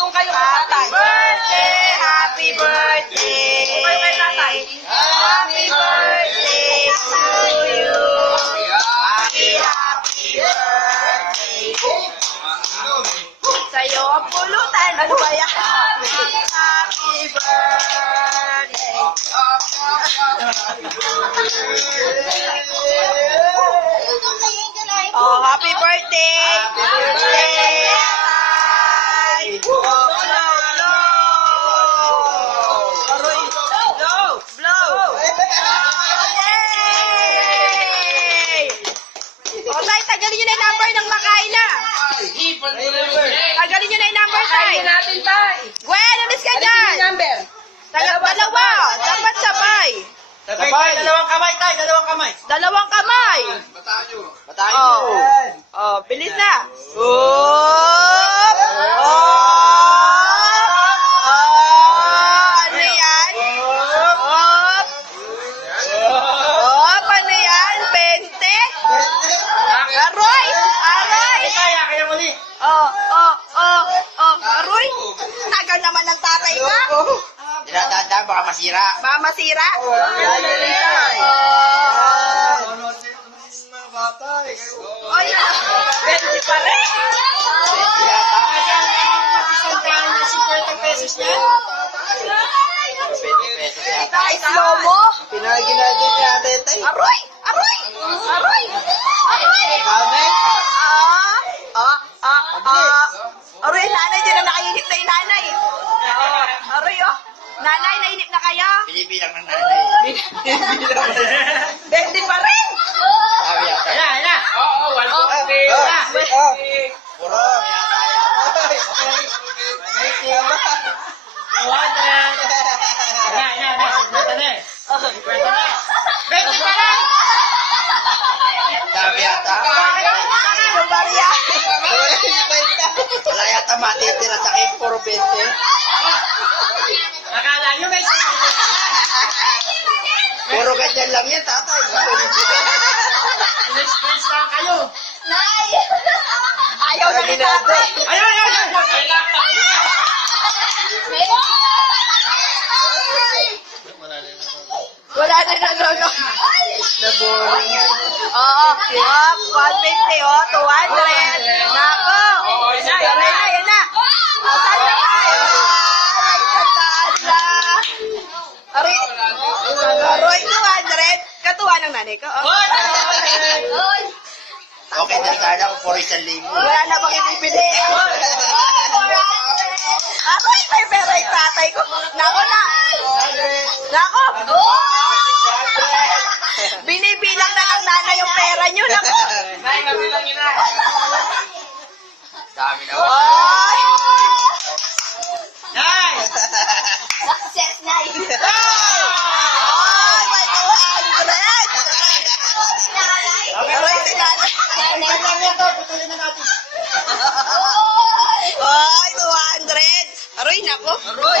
Doon kayo kay tatay. Happy birthday! Doon kayo kay tatay. Happy birthday to you! Happy birthday! Sa'yo ang pulutan. Ano ba yan? Happy birthday! Oh, happy birthday! Happy birthday! Blow! Yay! O, tay, tagalin nyo na yung number ng lakay na. Tagalin nyo na yung number, tay. Kainin natin, tay. Gwen, alis ka Ano dyan. yung number? Dalawa. Dapat sabay. Sabay, dalawang kamay tayo, dalawang kamay. Dalawang kamay. Batayo. Oh. Oh, bilis na. Oop! Ano yan? Oop! Oop, ano yan? 20? Aroy! Aroy! Kaya, kaya muli. Oh. Aroy! Tagal naman ng tatay ka. Dinadaan, baka masira. Baka masira? Ay, 20 pa rin. pesos niya. 20 pesos yata. Ay, slow mo. Pinagin natin niya, tetay. Aroy! Aroy! Aroy! Aroy! Kami? Aroy, nanay, dyan na nakainip na yung nanay. Aroy, oh. Nanay, nainip na kayo? Binibilang ng nanay. 20 pa rin. Sabi yata. Ayan. Oo, wala ko pera. Puro yata yan. Sabi yata. Ano ba riyan? Wala yata matitira sa akin, puro 20. Akala nyo may Puro ganyan lang yan, tatay. stress lang kayo. Nay! Ayaw na ni tatay. Ayun. Wala na nanonood. Naboring. Oo. 150, 200. Nako. Yan na. Saan na tayo? Ay, sandaan na. Aroy, 200. Katuwa ng nanay ko. Okay na sana kung puro 1,000. Wala na bang ibibili? Aroy, may pera yung tatay ko. Nako na. Nako. Binibilang na lang nanay yung pera nyo. Nako. Dami na. Ay! Nay! Success na yun. Ay, may 200. Aroy, si nanay. Ay, 200. Aroy, nako. Aroy.